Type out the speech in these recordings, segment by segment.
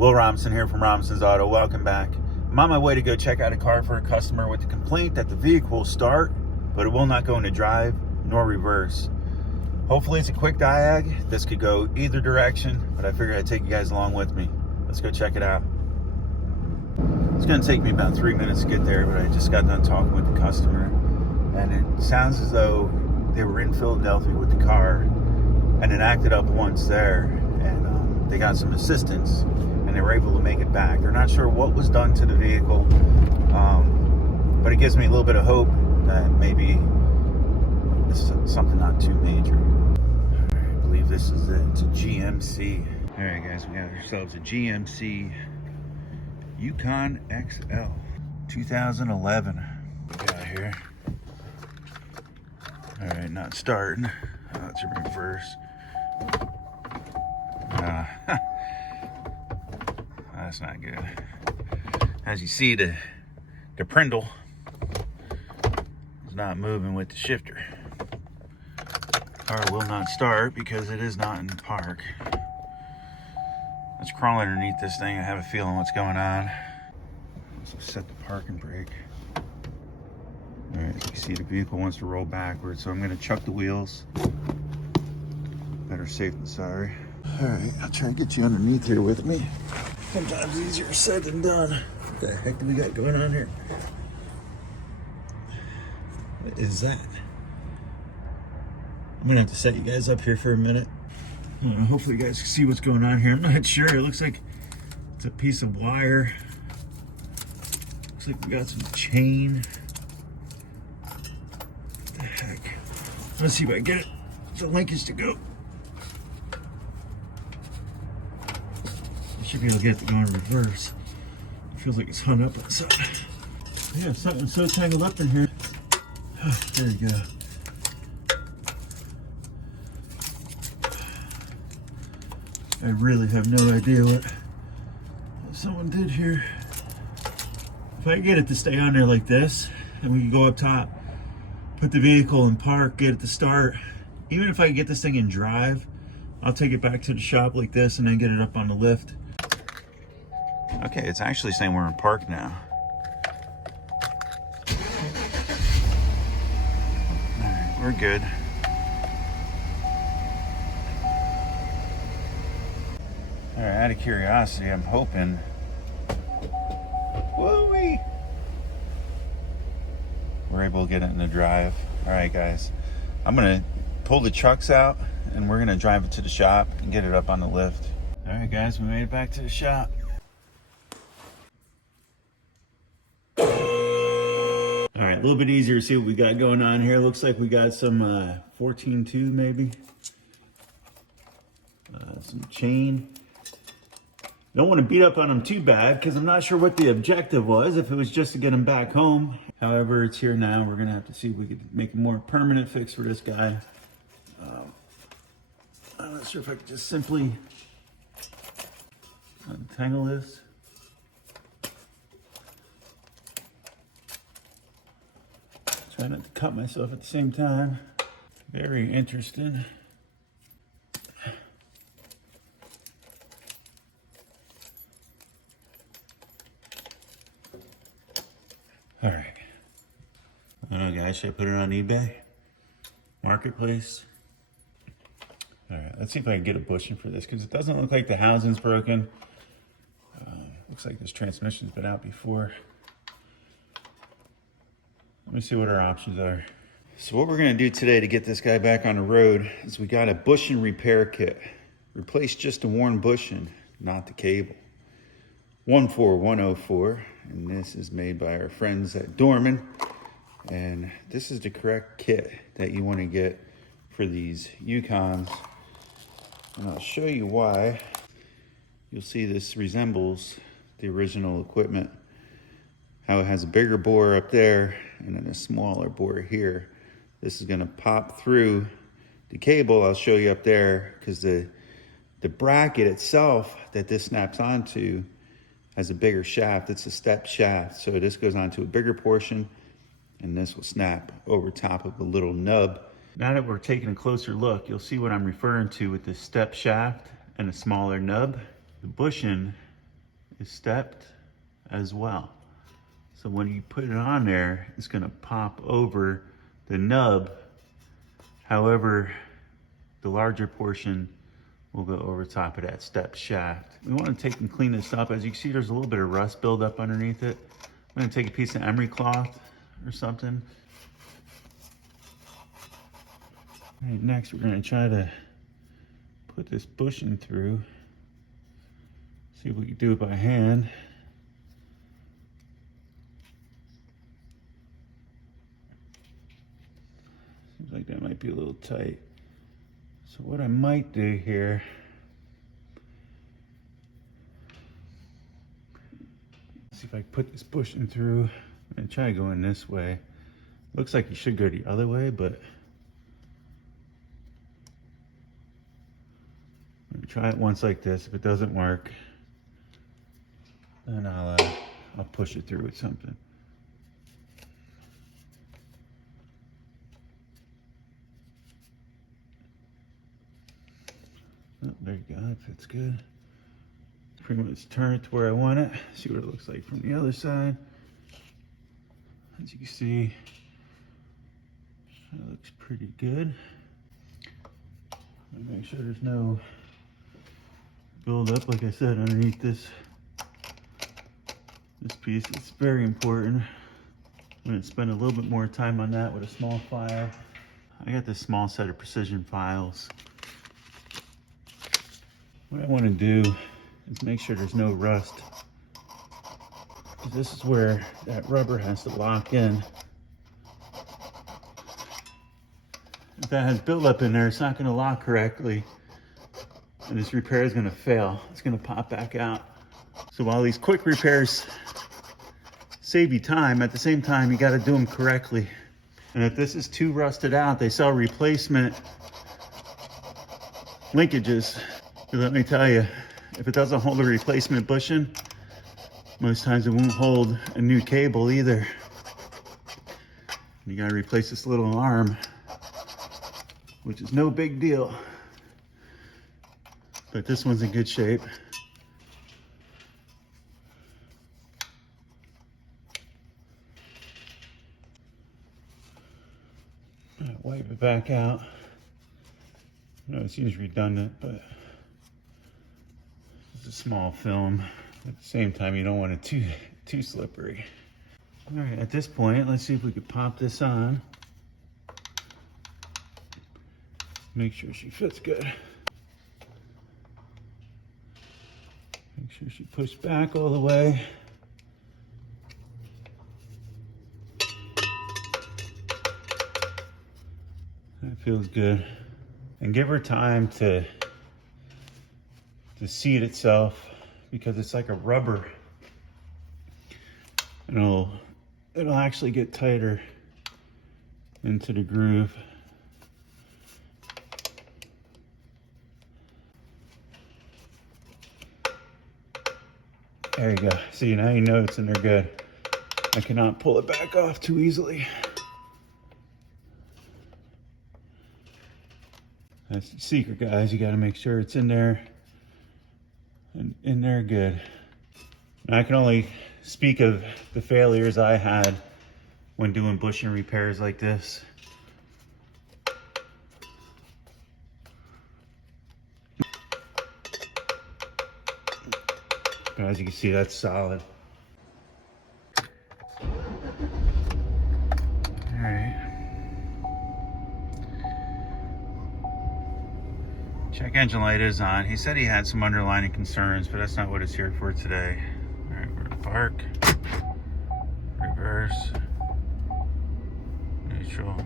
Will Robinson here from Robinson's Auto. Welcome back. I'm on my way to go check out a car for a customer with the complaint that the vehicle will start, but it will not go into drive nor reverse. Hopefully it's a quick diag. This could go either direction, but I figured I'd take you guys along with me. Let's go check it out. It's gonna take me about 3 minutes to get there, but I just got done talking with the customer, and it sounds as though they were in Philadelphia with the car and it acted up once there, and they got some assistance and they were able to make it back. They're not sure what was done to the vehicle, but it gives me a little bit of hope that maybe this is something not too major. I believe this is it. It's a GMC. All right, guys, we got ourselves a GMC Yukon XL 2011. We got here. All right, not starting. Oh, it's in reverse. That's not good. As you see, the Prindle is not moving with the shifter. Car will not start because it is not in park. Let's crawl underneath this thing. I have a feeling what's going on. Let's set the parking brake. All right, you see the vehicle wants to roll backwards, so I'm gonna chuck the wheels. Better safe than sorry. All right, I'll try and get you underneath here with me. Sometimes easier said than done. What the heck do we got going on here? What is that? I'm gonna have to set you guys up here for a minute. Hopefully you guys can see what's going on here. I'm not sure. It looks like it's a piece of wire. Looks like we got some chain. What the heck? Let's see if I can get it. There's a linkage to go. I should be able to get it to go in reverse. It feels like it's hung up on the side. Yeah, something's so tangled up in here. Oh, there you go. I really have no idea what someone did here. If I can get it to stay on there like this, and we can go up top, put the vehicle in park, get it to start. Even if I can get this thing in drive, I'll take it back to the shop like this and then get it up on the lift. Okay, it's actually saying we're in park now. All right, we're good. All right, out of curiosity, I'm hoping. Woo-wee! We're able to get it in the drive. All right, guys. I'm gonna pull the trucks out and we're gonna drive it to the shop and get it up on the lift. All right, guys, we made it back to the shop. All right, a little bit easier to see what we got going on here. Looks like we got some 14.2 maybe. Some chain. Don't want to beat up on them too bad because I'm not sure what the objective was, if it was just to get him back home. However, it's here now. We're gonna have to see if we could make a more permanent fix for this guy. I'm not sure if I could just simply untangle this. Try not to cut myself at the same time. Very interesting. All right. I don't know, guys, should I put it on eBay? Marketplace? All right, let's see if I can get a bushing for this because it doesn't look like the housing's broken. Looks like this transmission's been out before. Let me see what our options are. So what we're gonna do today to get this guy back on the road is we got a bushing repair kit. Replace just the worn bushing, not the cable. 14104, and this is made by our friends at Dorman. And this is the correct kit that you want to get for these Yukons. And I'll show you why. You'll see this resembles the original equipment. How it has a bigger bore up there and then a smaller bore here. This is going to pop through the cable. I'll show you up there because the bracket itself that this snaps onto has a bigger shaft. It's a step shaft. So this goes onto a bigger portion and this will snap over top of a little nub. Now that we're taking a closer look, you'll see what I'm referring to with the step shaft and a smaller nub. The bushing is stepped as well. So when you put it on there, it's gonna pop over the nub. However, the larger portion will go over top of that step shaft. We wanna take and clean this up. As you can see, there's a little bit of rust buildup underneath it. I'm gonna take a piece of emery cloth or something. All right, next we're gonna try to put this bushing through. See if we can do it by hand. Seems like that might be a little tight. So what I might do here, see if I can put this bushing through. I'm gonna try going this way. Looks like you should go the other way, but I'm gonna try it once like this. If it doesn't work, then I'll push it through with something. Oh, there you go, that fits good. Pretty much turn it to where I want it. See what it looks like from the other side. As you can see, that looks pretty good. Make sure there's no buildup, like I said, underneath this piece. It's very important. I'm gonna spend a little bit more time on that with a small file. I got this small set of precision files. What I want to do is make sure there's no rust, because this is where that rubber has to lock in. If that has buildup in there, it's not going to lock correctly, and this repair is going to fail. It's going to pop back out. So while these quick repairs save you time, at the same time you got to do them correctly. And if this is too rusted out, they sell replacement linkages. Let me tell you, if it doesn't hold a replacement bushing, most times it won't hold a new cable either. You gotta replace this little arm, which is no big deal. But this one's in good shape. Wipe it back out. I know it seems redundant, but it's a small film. At the same time, you don't want it too slippery. All right, at this point, let's see if we could pop this on. Make sure she fits good. Make sure she pushed back all the way. That feels good. And give her time to seat itself, because it's like a rubber. And it'll actually get tighter into the groove. There you go. See, now you know it's in there good. I cannot pull it back off too easily. That's the secret, guys. You got to make sure it's in there and in there good. And I can only speak of the failures I had when doing bushing repairs like this. But as you can see, that's solid. All right. Check engine light is on. He said he had some underlying concerns, but that's not what it's here for today. All right, we're gonna park, reverse, neutral,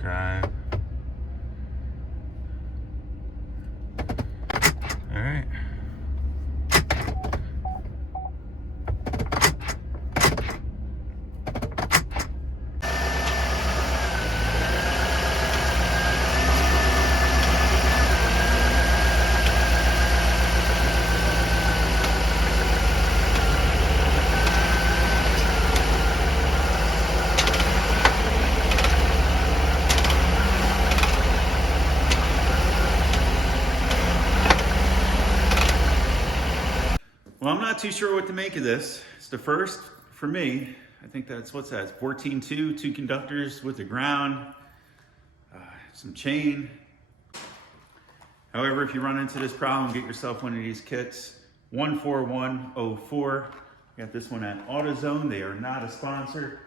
drive. All right. Well, I'm not too sure what to make of this. It's the first for me. I think that's, what's that, 14.2, 2 conductors with the ground, some chain. However, if you run into this problem, get yourself one of these kits. 14104. Got this one at AutoZone. They are not a sponsor.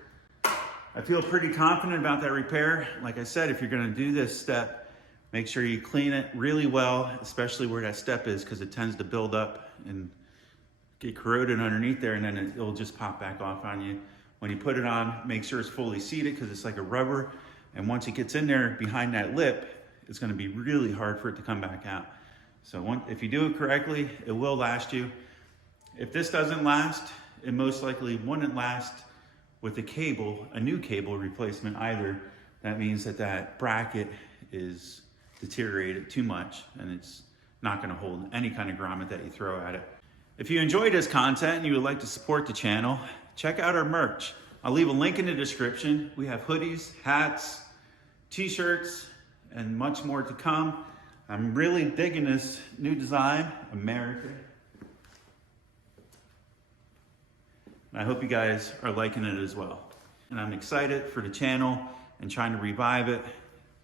I feel pretty confident about that repair. Like I said, if you're gonna do this step, make sure you clean it really well, especially where that step is, because it tends to build up and get corroded underneath there, and then it'll just pop back off on you. When you put it on, make sure it's fully seated, because it's like a rubber, and once it gets in there behind that lip, it's gonna be really hard for it to come back out. So if you do it correctly, it will last you. If this doesn't last, it most likely wouldn't last with a cable, a new cable replacement either. That means that that bracket is deteriorated too much, and it's not gonna hold any kind of grommet that you throw at it. If you enjoyed this content and you would like to support the channel, check out our merch. I'll leave a link in the description. We have hoodies, hats, t-shirts, and much more to come. I'm really digging this new design, America. I hope you guys are liking it as well. And I'm excited for the channel and trying to revive it.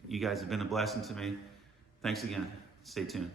You guys have been a blessing to me. Thanks again. Stay tuned.